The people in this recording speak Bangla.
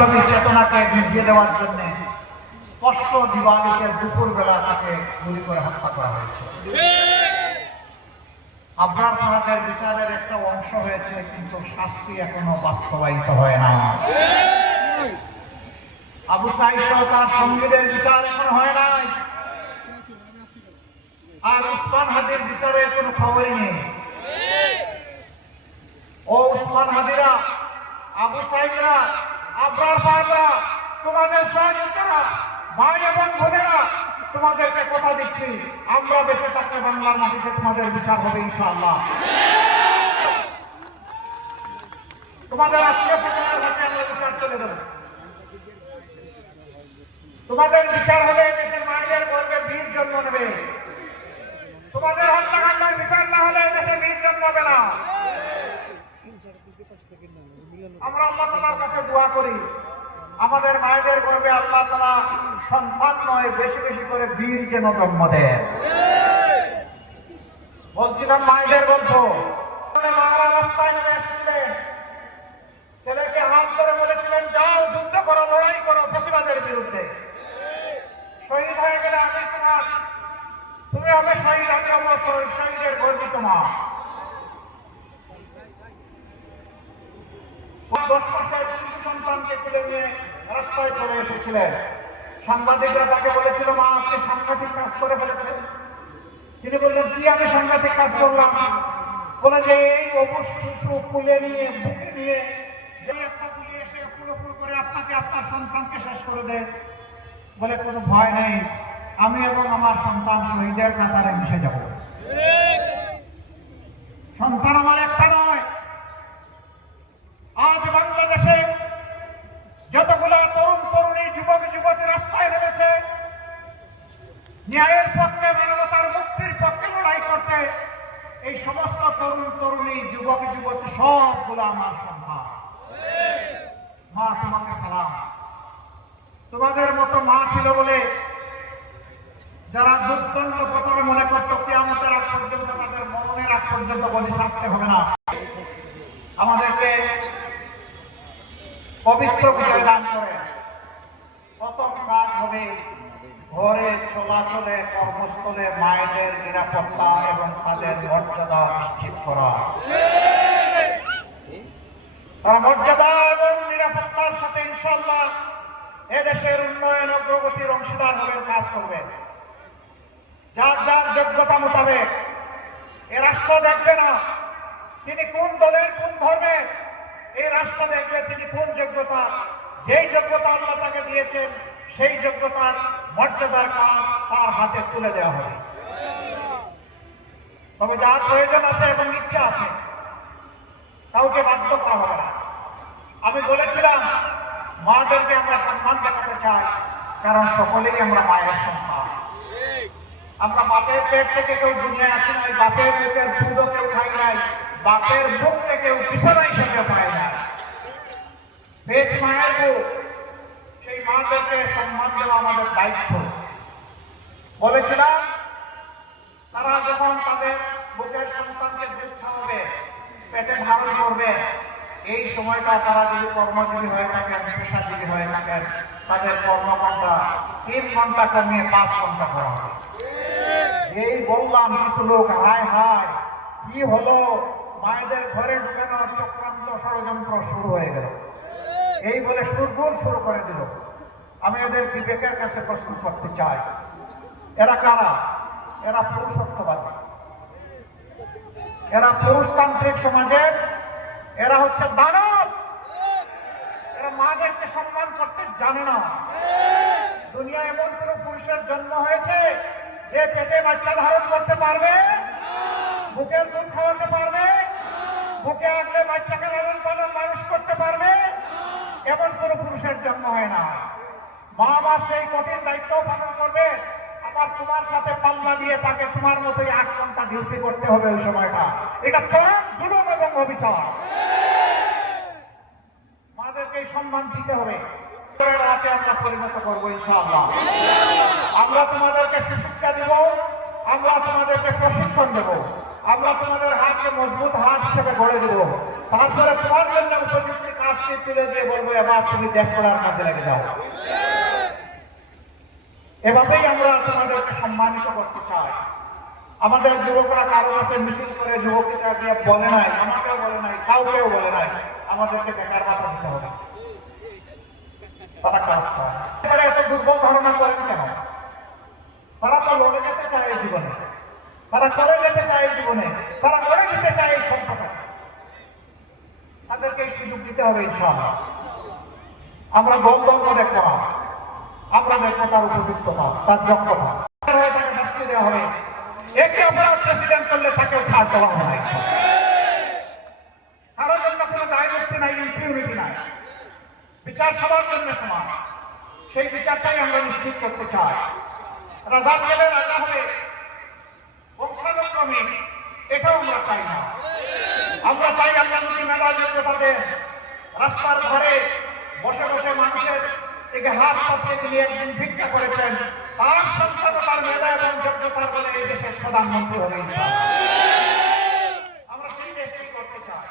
বিপ্লবী চেতনাকে ভিজিয়ে দেওয়ার জন্য স্পষ্ট দিওয়ালিতে দুপুরবেলা তাকে গুলি করে হত্যা করা হয়েছে। আপনার আপনাদের বিচারের একটা অংশ হয়েছে, কিন্তু শাস্তি এখনও বাস্তবায়িত হয় না আবু সাইদ সহ তার সঙ্গীদের বিচার এখন হয় নাই। আর উসমান হাদির বিচারে কোনো খবরই নেই। ও উসমান হাদিরা, আবু সাইদরা আবরার ভাইরা তোমাদের সহযোগিতারা, ভাই এবং বোনেরা তোমাদেরকে কথা দিচ্ছি। আমরা বেঁচে থাকলে বাংলার মাটিতে তোমাদের বিচার হবে ইনশাআল্লাহ। তোমাদের আত্মীয় বিচার তোমাদের বিচার হবে দেশের মায়েদের গর্বে বীর জন্ম নেবে। তোমাদের হত্যাকাণ্ডের বিচার না হলে দেশে বীর জন্মাবে না। আমরা দোয়া করি। আমাদের মায়েদের গর্বে আল্লাহ তালা সন্তান নয়, বেশি বেশি করে বীর যেন জন্ম দেন। বলছিলাম মায়েদের গল্প নেমে এসেছিলেন। ছেলেকে হাত ধরে বলেছিলেন, যাও, যুদ্ধ করো, লড়াই করো ফেসিবাদের বিরুদ্ধে। শহীদ হয়ে গেলে আমি তোমার তুমি হবে শহীদ, আমি হব শহীদ, শহীদের গর্বিত মা দশ মাসের শিশু সন্তানকে তুলে নিয়ে রাস্তায় চলে এসেছিলেন। সাংবাদিকরা তাকে বলেছিল, মা, আপনি সাংঘাতিক কাজ করে ফেলেছেন। তিনি বললেন, কি আমি সাংঘাতিক কাজ করলাম? বলে যে, এই অবুজ শিশু কুলে নিয়ে, বুকে নিয়ে একটা গুলি এসে পুরোপুর করে আপনাকে, আপনার সন্তানকে শেষ করে দেয় বলে কোনো ভয় নেই। আমি এবং আমার সন্তান শহীদের কাতারে মিশে যাব। সন্তান আমার একটা নয় আজ বাংলাদেশে যতগুলো তরুণ তরুণী যুবক যুবতী রাস্তায় নেমেছে ন্যায়ের পক্ষে মানবতার মুক্তির পক্ষে লড়াই করতে এই সমস্ত তরুণ তরুণী, যুবক, যুবতী, সবগুলো আমার সন্তান। মা, তোমাকে সালাম। তোমাদের মতো মা ছিল বলে যারা দুর্দণ্ড প্রথমে মনে করতো, কেয়ামতের আগ পর্যন্ত তাদের মরণের আগ পর্যন্ত বলি ছাড়তে হবে না। আমাদেরকে পবিত্র বিজয় দান করে। প্রথম কাজ হবে ঘরে চলাচলে কর্মস্থলে মায়েদের নিরাপত্তা এবং তাদের মর্যাদা নিশ্চিত করা। তারা মর্যাদা এবং নিরাপত্তার সাথে ইনশাল্লাহ এদেশের উন্নয়ন অগ্রগতির অংশীদার হবেন কাজ করবেন যার যার যোগ্যতা মোতাবেক এ রাষ্ট্র দেখবে না, তিনি কোন দলের কোন ধর্মের এই রাষ্ট্র দেখবে তিনি কোন যোগ্যতা, যেই যোগ্যতা আল্লাহ তাকে দিয়েছেন সেই যোগ্যতার মর্যাদার কাজ তার হাতে তুলে দেওয়া হবে। তবে যার প্রয়োজন আছে এবং ইচ্ছা আছে, কাউকে বাধ্য করা হবে না। আমি বলেছিলাম মাদেরকে আমরা সম্মান দেখাতে চাই, কারণ সকলেই আমরা মায়ের সন্তান। আমরা বাপের পেট থেকে কেউ দুনিয়ায় আসি নাই, বাপের বুকের দুধও কেউ খাই নাই, বাপের বুক থেকে কেউ বিছানা হিসেবে পায় না পেয়েছি মায়ের বুক। সেই মাদেরকে সম্মান দেওয়া আমাদের দায়িত্ব। বলেছিলাম, তারা যখন তাদের বুকের সন্তানকে পেটে ধারণ করবে, এই সময়টা তারা যদি কর্মজীবী হয়ে থাকেন, পেশাজীবী হয়ে থাকেন, তাদের তিন ঘণ্টা কমিয়ে পাঁচ ঘণ্টা করা এই বললাম কিছু লোক হায় হায়, কি হলো? মায়েদের ঘরে ঢুকানোর চক্রান্ত ষড়যন্ত্র শুরু হয়ে গেল। এই বলে সুরগুল শুরু করে দিল। আমি এদের বিবেকের কাছে প্রশ্ন করতে চাই। এরা কারা? এরা পুরুষত্ববাদী এরা পুরুষতান্ত্রিক সমাজের, এরা হচ্ছে দানব এরা মাদেরকে সম্মান করতে জানে না। দুনিয়া এমন কোন পুরুষের জন্ম হয়েছে যে পেটে বাচ্চা ধারণ করতে পারবে, বুকের দুধ খাওয়াতে পারবে, বুকে আগলে বাচ্চাকে লালন পালন মানুষ করতে পারবে। এমন কোন পুরুষের জন্ম হয় না। মা আমার সেই কঠিন দায়িত্ব পালন করবে। আবার তোমার সাথে পাল্লা দিয়ে তাকে তোমার মতোই আট ঘণ্টা ডিউটি করতে হবে ওই সময়টা। এটা চরম জুলুম এবং অবিচার। মাদেরকে সম্মান দিতে হবে। রাতে আমরা পরিণত করব ইনশাআল্লাহ। আমরা তোমাদেরকে সুশিক্ষা দিব। আমরা তোমাদেরকে প্রশিক্ষণ দেব। আমরা তোমাদের হাতকে মজবুত হাত হিসেবে গড়ে দেব। তারপরে তোমার জন্য উপযুক্ত কাজটি তুলে দিয়ে বলব, এবার তুমি দেশ করার কাজে লেগে যাও এভাবেই আমরা তোমাদেরকে সম্মানিত করতে চাই। আমাদের যুবকরা কারও কাছে মিছিল করে যুবকরা দিয়ে বলে নাই, আমাকেও বলে নাই, কাউকেও বলে নাই, আমাদেরকে বেকার মাথা দিতে হবে। তারা কাজ করে। এত দুর্বল ধারণা করেন কেন? তারা তো লড়ে যেতে চায় জীবনে। তারা করে যেতে চায় জীবনে। তারা করে দিতে চায় সম্পদে। তাদেরকে সুযোগ দিতে হবে ইনশাআল্লাহ। আমরা দল দল দেখব না। আমরা দেখব তার উপযুক্ততা, তার যোগ্যতা। হয়ে তাকে শাস্তি দেওয়া হবে। একে অপরাধ প্রেসিডেন্ট করলে তাকেও ছাড় দেওয়া হবে। কারোর জন্য কোনো দায় মুক্তি নাই নাই। বিচার সবার জন্য সমান। সেই বিচারটাই আমরা নিশ্চিত করতে চাই। রাজার ছেলে রাজা হবে। বংশানুক্রমে এটাও আমরা চাই না। আমরা চাই আল্লাহী মেলা যোগ্যতাতে রাস্তার ধারে বসে বসে মানুষের থেকে হাত পাত তিনি একদিন ভিক্ষা করেছেন। তার সন্তান তার মেলা এবং যোগ্যতার বলে এই দেশের প্রধানমন্ত্রী হলেন আমরা সেই দেশটি করতে চাই।